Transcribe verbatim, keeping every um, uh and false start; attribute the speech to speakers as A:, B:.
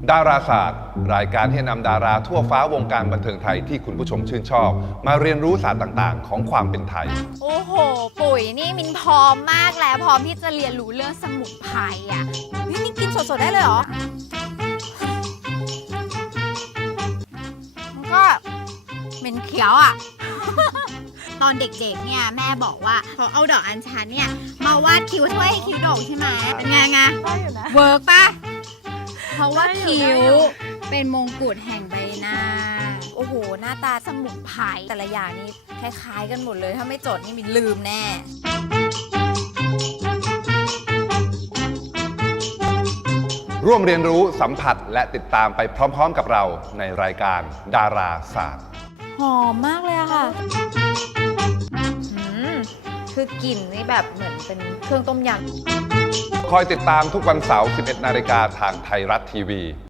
A: ดาราศาสตร์รายการที่นำดาราทั่วฟ้าวงการบันเทิงไทยที่คุณผู้ชมชื่นชอบมาเรียนรู้ศาสตร์ต่างๆของความเป็นไทย
B: โอ้โหปุ๋ยนี่มินพร้อมมากแล้วพร้อมที่จะเรียนรู้เรื่องสมุนไพรอ่ะนี่นี่กินสดๆได้เลยเหรอมันก็เป็นเขียวอ่ะ ตอนเด็กๆเนี่ยแม่บอกว่าเขาเอาดอกอัญชันเนี่ยมาวาดคิ้วช่วยให้คิ้วโด่งใช่ไหมเป็นไงไงเวิร์กปะเพราะว่าคิ้วเป็นมงกุฎแห่งใบหน้าโอ้โหหน้าตาสมุนไพรแต่ละอย่างนี่คล้ายๆกันหมดเลยถ้าไม่จดนี่มินลืมแน่
A: ร่วมเรียนรู้สัมผัสและติดตามไปพร้อมๆกับเราในรายการดาราศาสตร์
B: หอมมากเลยอะค่ะคือกลิ่นนี่แบบเหมือนเป็นเครื่องต้มยำ
A: คอยติดตามทุกวันเสาร์ สิบเอ็ดนาฬิกาทางไทยรัฐทีวี